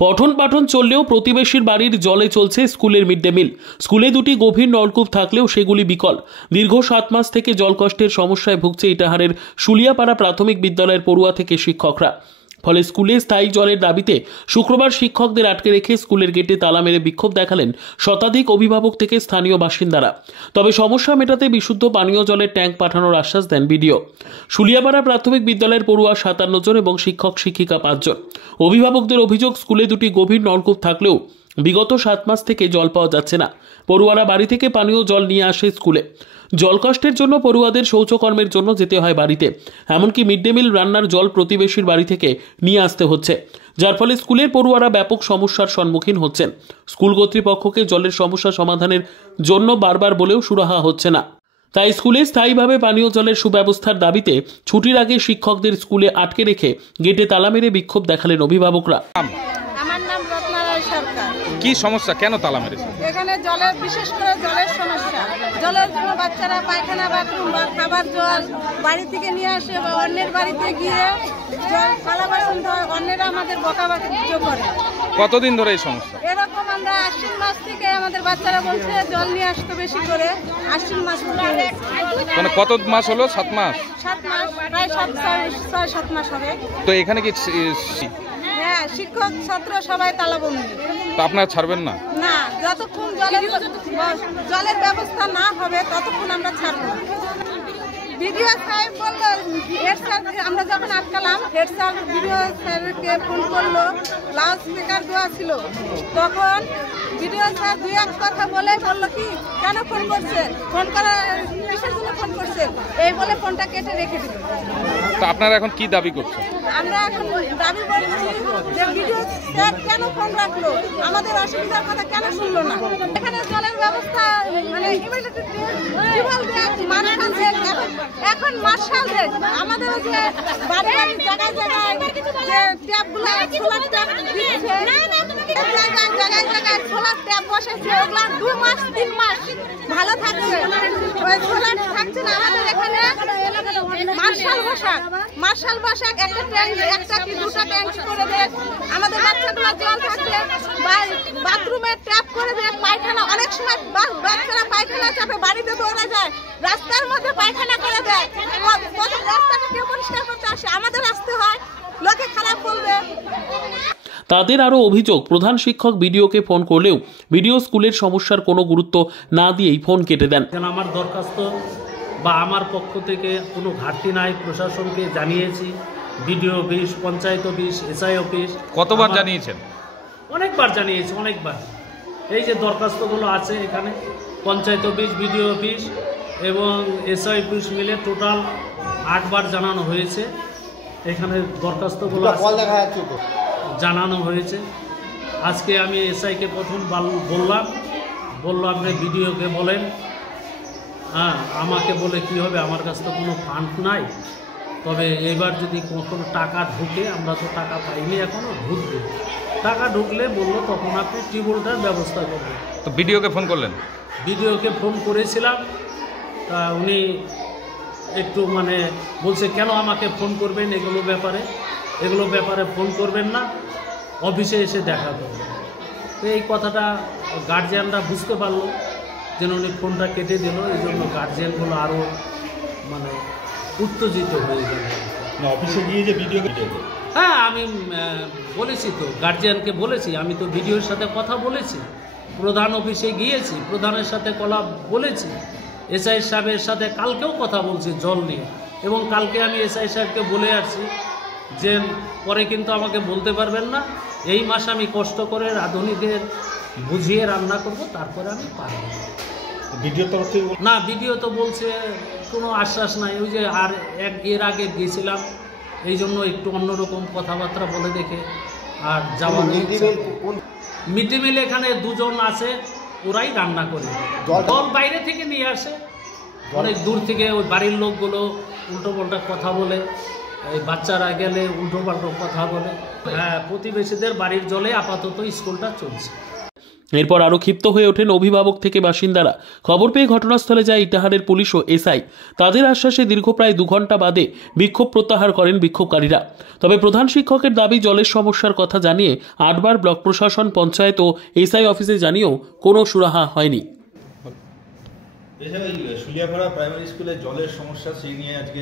পঠন পাঠন চললেও প্রতিবেশীর বাড়ির জলে চলছে স্কুলের মিড ডে মিল। স্কুলে দুটি গভীর নলকূপ থাকলেও সেগুলি বিকল। দীর্ঘ 7 মাস থেকে জলকষ্টের সমস্যায় ভুগছে ইটাহারের শুলিয়াপাড়া প্রাথমিক বিদ্যালয়ের পড়ুয়া থেকে শিক্ষকরা। ফলে স্কুলে স্থায়ী জলের দাবিতে শুক্রবার শিক্ষকদের আটকে রেখে স্কুলের গেটে তালা মেরে বিক্ষোভ দেখালেন শতাধিক অভিভাবক থেকে স্থানীয় বাসিন্দারা। তবে সমস্যা মেটাতে বিশুদ্ধ পানীয় জলের ট্যাঙ্ক পাঠানোর আশ্বাস দেন বিডিও। শুলিয়াপাড়া প্রাথমিক বিদ্যালয়ের পড়ুয়া 57 জন এবং শিক্ষক শিক্ষিকা 5 জন। অভিভাবকদের অভিযোগ, স্কুলে দুটি গভীর নলকূপ থাকলেও বিগত 7 মাস থেকে জল পাওয়া যাচ্ছে না। পড়ুয়ারা বাড়ি থেকে পানীয় জল নিয়ে আসে স্কুলে। জলকষ্টের জন্য পড়ুয়াদের শৌচকর্মের জন্য যেতে হয় বাড়িতে, এমনকি মিড ডে মিল রান্নার জল প্রতিবেশীর বাড়ি থেকে নিয়ে আসতে হচ্ছে, যার ফলে স্কুলের পড়ুয়ারা ব্যাপক সমস্যার সম্মুখীন হচ্ছেন। স্কুল কর্তৃপক্ষকে জলের সমস্যা সমাধানের জন্য বারবার বলেও সুরাহা হচ্ছে না। তাই স্কুলে স্থায়ীভাবে পানীয় জলের সুব্যবস্থার দাবিতে ছুটির আগে শিক্ষকদের স্কুলে আটকে রেখে গেটে তালা মেরে বিক্ষোভ দেখালেন অভিভাবকরা। কি সমস্যা, কেন তালা মেরেছে? এখানে জলের, বিশেষ করে জলের সমস্যা। জলের জন্য বাচ্চারা পায়খানা, বাথরুম বা খাবার জল বাড়ি থেকে নিয়ে আসে বা অন্যের বাড়িতে গিয়ে জল থালা বাসন ধোয়, অন্যেরা আমাদের বকাবাকি করে। কতদিন ধরে এই সমস্যা? এরকম আমরা আশ্বিন মাস থেকে আমাদের বাচ্চারা বলছে জল নিয়ে আসতে বেশি করে। আশ্বিন মাস মানে কত মাস হলো? 7 মাস। 7 মাস, প্রায় 6-7 মাস হবে। তো এখানে কি হ্যাঁ, শিক্ষক ছাত্র সবাই তালাবন্দি। তো আপনারা ছাড়বেন না? না, যতক্ষণ জলের ব্যবস্থা না হবে ততক্ষণ আমরা ছাড়ব না। বিডিও সাহেব বললো, হেড স্যার, আমরা যখন আটকালাম হেড স্যার বিডিও স্যারকে ফোন করলো, লাউড স্পিকার দেওয়া ছিল। তখন বিডিও স্যার 2-1 কথা বলে বললো কি, কেন ফোন করছেন, ফোন করার কিসের জন্য ফোন করছেন, এই বলে ফোনটা কেটে রেখে দিল। তো আপনারা এখন কি দাবি করছেন? আমরা এখন দাবি করছি যে বিডিও স্যার কেন ফোন রাখলো, আমাদের অসুবিধার কথা কেন শুনলো না। এখানে জলের ব্যবস্থা মানে এখন মার্শাল দেয়। আমাদের যে বাড়ি বাড়ি জায়গায় জায়গায় যে ট্যাপগুলো সোলার ট্যাপ দিচ্ছে, জায়গায় জায়গায় সোলার ট্যাপ বসেছে, ওগুলা 2 মাস 3 মাস ভালো থাকছে, ওই সোলার থাকছে না। আমাদের এখানে মার্শাল বসাক একটা ট্যাঙ্ক, একটা কি 2টা ট্যাঙ্ক করে দেয়। আমাদের বাচ্চাগুলো জল থাকছে, বাথরুমে ট্যাপ করে দেয়। পায়খানা অনেক সময় বাচ্চারা পায়খানা চাপে বাড়িতে দৌড়ে যায়, রাস্তার মধ্যে পায়খানা করে দেয়। রাস্তাটা কেউ পরিষ্কার করতে আসে, আমাদের আসতে হয়, লোকে খারাপ বলবে। তাদের আরও অভিযোগ, প্রধান শিক্ষক বিডিওকে ফোন করলেও বিডিও স্কুলের সমস্যার কোনো গুরুত্ব না দিয়েই ফোন কেটে দেন। আমার দরখাস্ত বা আমার পক্ষ থেকে কোনো ঘাটতি নাই, প্রশাসনকে জানিয়েছি, BDO office, panchayat office, SI office. কতবার জানিয়েছেন? অনেকবার জানিয়েছি, অনেকবার। এই যে দরখাস্তগুলো আছে এখানে, পঞ্চায়েত অফিস, বিডিও অফিস এবং এসআই অফিস মিলে টোটাল 8 বার জানানো হয়েছে। এখানে দরখাস্তগুলো জানানো হয়েছে। আজকে আমি এসআইকে প্রথম বললাম আপনি বিডিওকে বলেন। হ্যাঁ, আমাকে বলে কি হবে, আমার কাছে তো কোনো ফান্ড নাই, তবে এবার যদি কোনো টাকা ঢুকে, আমরা তো টাকা পাইনি এখনও, ঢুকবে, টাকা ঢুকলে বললো তখন আপনি টিউবওয়েলটার ব্যবস্থা করবেন। তো বিডিওকে ফোন করলেন? বিডিওকে ফোন করেছিলাম, তা উনি একটু মানে বলছে কেন আমাকে ফোন করবেন, এগুলো ব্যাপারে ফোন করবেন না, অফিসে এসে দেখা করবেন। তো এই কথাটা গার্জিয়ানরা বুঝতে পারলো, যেন উনি ফোনটা কেটে দিল। এই জন্য গার্জিয়ানগুলো আরও মানে উত্তেজিত হয়ে গেল। অফিসে গিয়ে যে ভিডিও, হ্যাঁ, আমি বলেছি তো, গার্জিয়ানকে বলেছি, আমি তো ভিডিওর সাথে কথা বলেছি, প্রধান অফিসে গিয়েছি, প্রধানের সাথে বলেছি, এসআই সাহেবের সাথে কালকেও কথা বলছি জল নিয়ে, এবং কালকে আমি এসআই সাহেবকে বলে আসছি যে পরে কিন্তু আমাকে বলতে পারবেন না, এই মাস আমি কষ্ট করে রাঁধুনিদের বুঝিয়ে রান্না করব, তারপরে আমি পারব। ভিডিও তরফ থেকে না, ভিডিও তো বলছে কোনো আশ্বাস নাই। ওই যে এর আগে গিয়েছিলাম, এই জন্য একটু অন্যরকম কথাবার্তা বলে দেখে আর যাওয়া। মিড ডে মিল এখানে 2 জন আছে, ওরাই রান্না করে, জল বাইরে থেকে নিয়ে আসে, অনেক দূর থেকে। ওই বাড়ির লোকগুলো উল্টো পাল্টা কথা বলে, এই বাচ্চারা গেলে উল্টো পাল্টো কথা বলে। হ্যাঁ, প্রতিবেশীদের বাড়ির জলে আপাতত স্কুলটা চলছে। এরপর আরও ক্ষিপ্ত হয়ে ওঠেন অভিভাবক থেকে বাসিন্দারা। খবর পেয়ে ঘটনাস্থলে যায় ইটাহারের পুলিশ ও এসআই। তাদের আশ্বাসে দীর্ঘ প্রায় 2 ঘন্টা বাদে বিক্ষোভ প্রত্যাহার করেন বিক্ষোভকারীরা। তবে প্রধান শিক্ষকের দাবি, জলের সমস্যার কথা জানিয়ে 8 বার ব্লক প্রশাসন, পঞ্চায়েত ও এসআই অফিসে জানিয়েও কোনো সুরাহা হয়নি। এছাড়া ওই শুলিয়াপাড়া প্রাইমারি স্কুলে জলের সমস্যা, সেই নিয়ে আজকে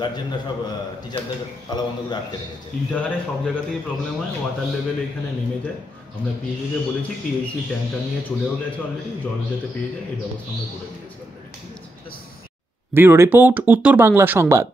গার্জেনরা সব টিচারদের তালা বন্ধ করে আটকে রেখেছে। ইটাহারে সব জায়গাতেই প্রবলেম হয়, ওয়াটার লেভেল এখানে নেমে যায়। আমরা পিএইচকে বলেছি, পিএইচি ট্যাঙ্কার নিয়ে চলেও গেছে অলরেডি, জল যাতে পেয়ে যায় এই ব্যবস্থা আমরা করে দিয়েছি অলরেডি। ব্যুরো রিপোর্ট, উত্তর বাংলা সংবাদ।